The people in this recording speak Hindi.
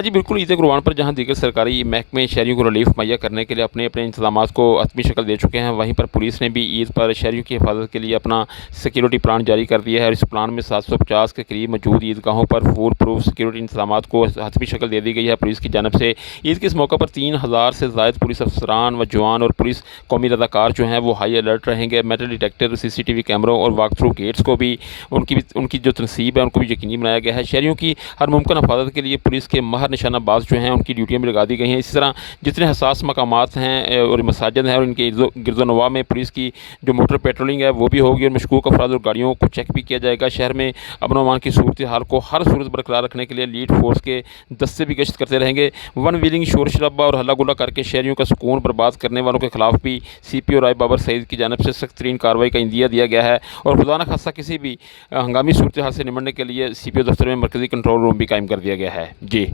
हाँ जी, बिल्कुल ईद कुर्बान पर जहाँ दीगर सरकारी महकमे शहरियों को रिलीफ मुहैया करने के लिए अपने अपने इंतजामात को हतमी शक्ल दे चुके हैं, वहीं पर पुलिस ने भी ईद पर शहरियों की हिफाजत के लिए अपना सिक्योरिटी प्लान जारी कर दिया है और इस प्लान में 750 के करीब मौजूद ईदगाहों पर फूल प्रूफ सिक्योरिटी इंतजामात को हतमी शक्ल दे दी गई है पुलिस की जानब से। ईद के इस मौके पर 3000 से ज़ायद पुलिस अफसरान व जवान और पुलिस कौमी रज़ाकार जो हैं वो हाई अलर्ट रहेंगे। मेटल डिटेक्टर, CCTV कैमरों और वाक थ्रू गेट्स को भी उनकी जो तनसीब है उनको भी यकीनी बनाया गया है। शहरियों की हर मुमकिन हिफाजत के लिए पुलिस के महर निशानाबाज जो हैं उनकी ड्यूटियाँ भी लगा दी गई हैं। इसी तरह जितने हसास मकामात हैं और मसाजिद हैं और इनके गिरदोनवा में पुलिस की जो मोटर पेट्रोलिंग है वो भी होगी और मशकूक अफराद और गाड़ियों को चेक भी किया जाएगा। शहर में अमन अमान की सूरत हाल को हर सूरत बरकरार रखने के लिए लीड फोर्स के दस्ते भी गश्त करते रहेंगे। वन व्हीलिंग, शोर शराबा और हल्ला गुल्ला करके शहरियों का सुकून बर्बाद करने वालों के खिलाफ भी CPO राय बाबर सईद की जानब से सख्त तरीन कार्रवाई का इंदिया दिया गया है और खुदा न खास्ता किसी भी हंगामी सूरत हाल से निपटने के लिए CPO दफ्तर में मरकज़ी कंट्रोल रूम भी कायम कर दिया गया है। जी।